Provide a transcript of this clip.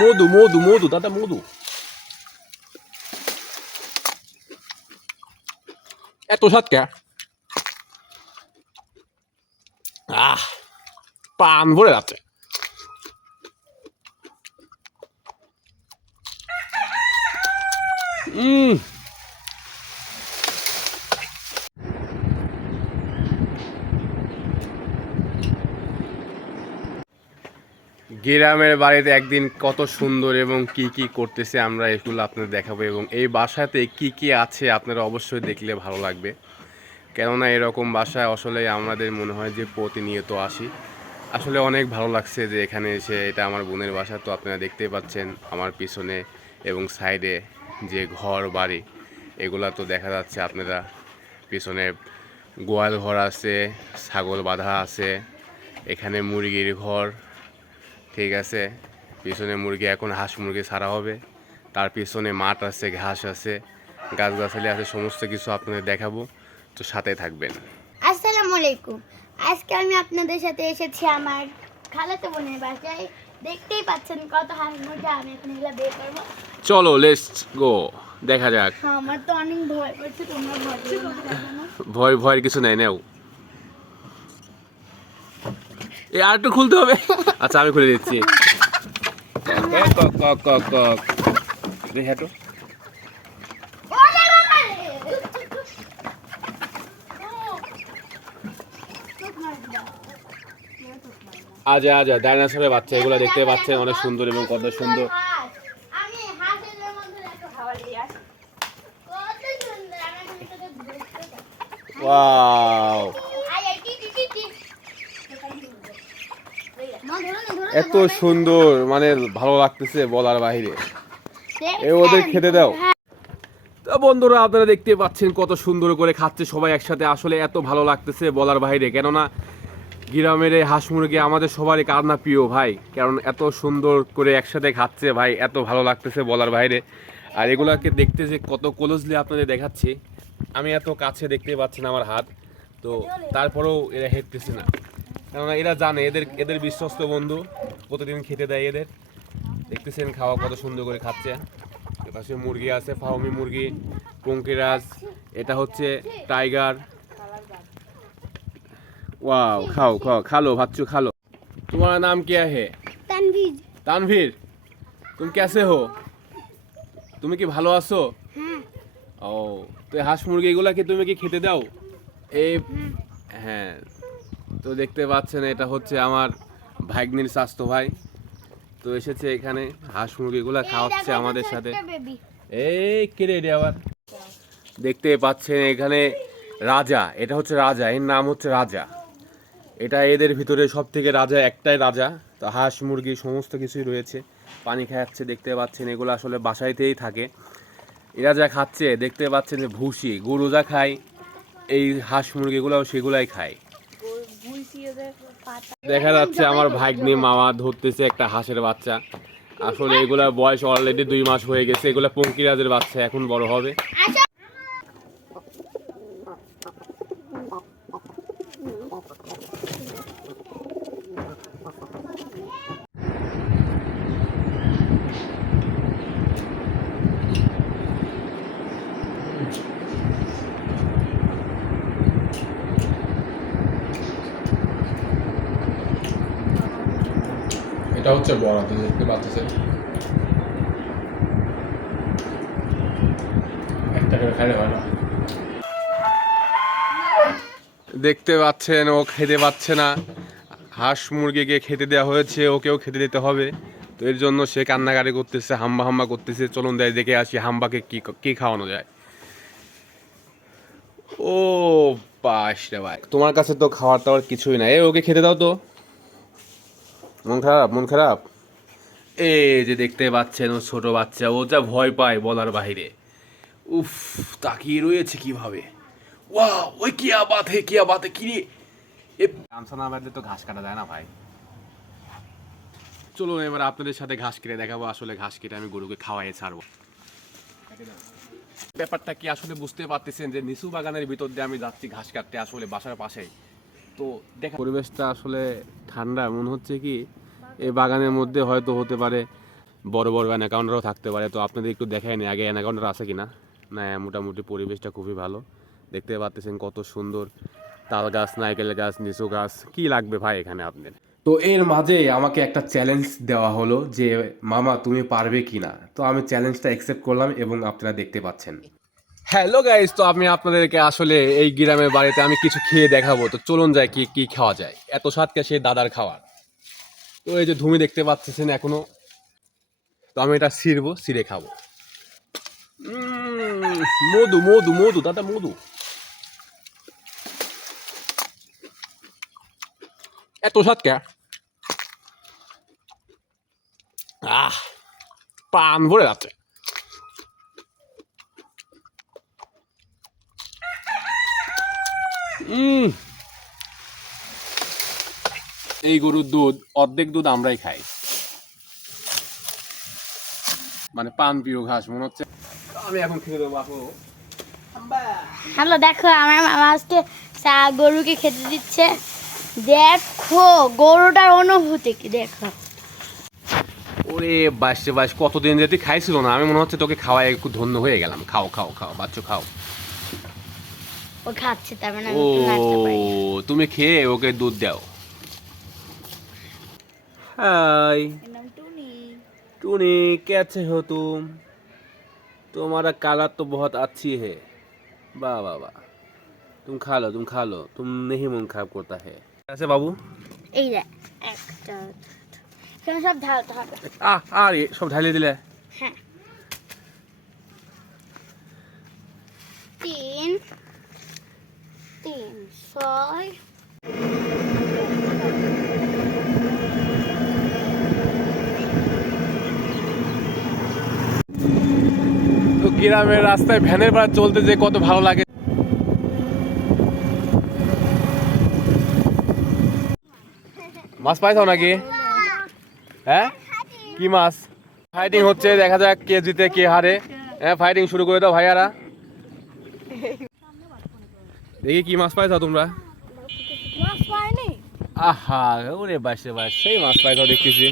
মধু মধু মধু দাদা মধু এত স্বাদ কে পান ভরে যাচ্ছে গ্রামের বাড়িতে একদিন কত সুন্দর এবং কি কি করতেছে আমরা এগুলো আপনাদের দেখাবো এবং এই বাসাতে কি কি আছে আপনারা অবশ্যই দেখলে ভালো লাগবে কেননা এরকম বাসায় আসলে আমাদের মনে হয় যে প্রতিনিয়ত আসি আসলে অনেক ভালো লাগছে যে এখানে এসে এটা আমার বোনের বাসা তো আপনারা দেখতেই পাচ্ছেন আমার পিছনে এবং সাইডে যে ঘর বাড়ি এগুলা তো দেখা যাচ্ছে আপনারা পিছনে গোয়াল ঘর আছে ছাগল বাঁধা আছে এখানে মুরগির ঘর ঠিক আছে পিছনে মুরগি এখন হাঁস মুরগি ছাড়া হবে তার পিছনে মাঠ আছে ঘাস আছে গাছগাছালি আছে সমস্ত কিছু আপনাদের দেখাবো তো সাথে থাকবেন। আসসালামু আলাইকুম। আজকে আমি আপনাদের সাথে এসেছি আমার খালাতো বোনের বাসায়। দেখতেই পাচ্ছেন কত হাঁস মুরগি আমি এখন এগুলো বের করবো। চলো লেটস গো দেখা যাক। আমার তো অনেক ভয় করছে, তোমরা ভয় পেও না। ভয় ভয়ের কিছু নাই নাও এই আর একটু খুলতে হবে আচ্ছা আমি খুলে দিচ্ছি হাঁটো আজা আজা ডাইনোসরের বাচ্চা এগুলো দেখতে পাচ্ছেন অনেক সুন্দর এবং কত সুন্দর আমি হাঁসের মধ্যে একটু খাবার দিয়ে আসি। কত সুন্দর আমার ভিতরে ঘুরতে ওয়াও এত সুন্দর মানে ভালো লাগতেছে বলার বাইরে ওদের খেতে দাও। তো বন্ধুরা আপনারা দেখতে পাচ্ছেন কত সুন্দর করে খাচ্ছে সবাই একসাথে আসলে এত ভালো লাগতেছে বলার বাইরে কেননা গ্রামের এই হাঁস মুরগি আমাদের সবারই কান্না প্রিয় ভাই কারণ এত সুন্দর করে একসাথে খাচ্ছে ভাই এত ভালো লাগতেছে বলার বাইরে আর এগুলাকে দেখতে যে কত ক্লোজলি আপনাদের দেখাচ্ছি আমি এত কাছে দেখতে পাচ্ছেন আমার হাত তো তারপরেও এরা হেঁটতেছে না কেননা এরা জানে এদের বিশ্বস্ত বন্ধু প্রতিদিন খেতে দেয় এদের দেখতেছেন খাওয়া কত সুন্দর করে খাচ্ছে এপাশে মুরগি আছে ফার্মি মুরগি পঙ্কিরাজ এটা হচ্ছে টাইগার वाओ खाओ खाओ खा लो बच्चू खा लो तुम्हारा नाम क्या है তানভীর। तानवीर तुम कैसे हो তুমি কি ভালো আছো হ্যাঁ ও তো হাঁস মুরগি এগুলাকে তুমি কি খেতে দাও এই হ্যাঁ তো দেখতে পাচ্ছেন এটা হচ্ছে আমার ভাগ্নির স্বাস্থ্য ভাই তো এসেছে এখানে হাঁস মুরগিগুলা খাওয়াচ্ছে আমাদের সাথে এই কেড়ে রে আবার দেখতে পাচ্ছেন এখানে রাজা এটা হচ্ছে রাজা এর নাম হচ্ছে রাজা এটা এদের ভিতরে সব থেকে রাজা একটাই রাজা তো হাঁস মুরগি সমস্ত কিছুই রয়েছে পানি খাওয়াচ্ছে দেখতে পাচ্ছেন এগুলো আসলে বাসাইতেই থাকে এরা যা খাচ্ছে দেখতে পাচ্ছেন যে ভুসি গরু যা খায় এই হাঁস মুরগিগুলোও সেগুলাই খায় দেখা যাচ্ছে আমার ভাগ্নি মামা ধরতেছে একটা হাঁসের বাচ্চা আসলে এগুলার বয়স অলরেডি 2 মাস হয়ে গেছে এগুলা পঙ্কিরাজের বাচ্চা এখন বড় হবে এটা হচ্ছে বড় দেখতে পাচ্ছেন একটা করে খাইলে ভালো দেখতে পাচ্ছেন ও খেতে পাচ্ছে না হাঁস মুরগিকে খেতে দেওয়া হয়েছে ওকেও খেতে দিতে হবে তো এর জন্য সে কান্নাকাটি করতেছে হাম্বা হাম্বা করতেছে চলুন দেয় দেখে আসি হাম্বাকে কি খাওয়ানো যায় ও পাশ রে ভাই তোমার কাছে তো খাওয়ার টাওয়ার কিছুই নাই ওকে খেতে দাও তো মন খারাপ এই যে দেখতে পাচ্ছেন ও ছোট বাচ্চা ও যা ভয় পায় বলার বাইরে উফ তাকিয়ে রয়েছে কিভাবে ওয়াও ওই কি বাত হে কি রে এ গামছা না বাঁধলে তো ঘাস কাটা যায় না ভাই চলুন এবার আপনাদের সাথে ঘাস কেটে দেখাবো আসলে ঘাস কেটে আমি গরুকে খাওয়াই ছাড়বো ব্যাপারটা কি আসলে বুঝতে পারতেছেন যে নিচু বাগানের ভিতর দিয়ে আমি যাচ্ছি ঘাস কাটতে আসলে বাসার পাশেই তো দেখা পরিবেশটা আসলে ঠান্ডা মনে হচ্ছে কি এই বাগানের মধ্যে হয়তো হতে পারে বড় বড় অ্যানাকোন্ডাও থাকতে পারে। তো আপনাদের একটু দেখাই নি আগে অ্যানাকোন্ডা আছে কিনা। না, মোটামুটি পরিবেশটা খুবই ভালো, দেখতে পাচ্ছেন কত সুন্দর। তাল গাছ, নারকেল গাছ, লিচু গাছ, কি লাগবে ভাই এখানে আপনার। তো এর মাঝে আমাকে একটা চ্যালেঞ্জ দেওয়া হলো যে মামা তুমি পারবে কিনা। তো আমি চ্যালেঞ্জটা অ্যাকসেপ্ট করলাম এবং আপনারা দেখতে পাচ্ছেন। হ্যালো গাইস, তো আমি আপনাদেরকে আসলে এই গ্রামের বাড়িতে আমি কিছু খেয়ে দেখাবো। তো চলুন যাই কি কি খাওয়া যায়, এত স্বাদকে সে দাদার খাওয়ার। তো এই যে ধুমি দেখতে পাচ্ছেন এখনো, তো আমি এটা ছিঁড়বো, ছিঁড়ে খাবো। মধু মধু মধু দাদা, মধু এত স্বাদ কে। প্রাণ ভরে যাচ্ছে। এই গরুর দুধ, অর্ধেক দুধ আমরাই খাই, মানে পান প্রিয় ঘাস মনে হচ্ছে। আমি এখন খেয়ে দেবো আপু। হ্যালো, দেখো আমার মামা আজকে গরুকে খেতে দিচ্ছে। দেখো গরুটার অনুভূতি কি, দেখো। ওরে বাসে বাস, কতদিন যেতে খাইছিল না, আমি মনে হচ্ছে তোকে খাওয়ায় একটু ধন্য হয়ে গেলাম। খাও খাও খাও বাচ্চা খাও। ও খাচ্ছে, তার মানে আমি ও একটু নাড়তে পারি। তুমি খেয়ে ওকে দুধ দাও। हाय टूनी, कैसे हो तुम? तुम्हारा काला तो बहुत अच्छी है। वाह वाह वाह, तुम खा लो, तुम नहीं मन खराब करता है। कैसे बाबू? এই যে একটা এখানে সব ঢালতে হবে। আরে সব ঢালিয়ে দিলে। হ্যাঁ, 3 3 6 তো গ্রামের রাস্তায় ভ্যানের ভাড়া চলতে যে কত ভালো লাগে। মাছ পাইছো নাকি? হ্যাঁ, কি মাছ? ফাইটিং হচ্ছে, দেখা যাক কে জিতে কে হারে। হ্যাঁ, ফাইটিং শুরু করে দাও ভাইয়ারা। দেখি কি মাছ পাইছো তোমরা। মাছ পাইনি। আহা, ওরে বাসে বাস, সেই মাছ পাইছো দেখতেছি।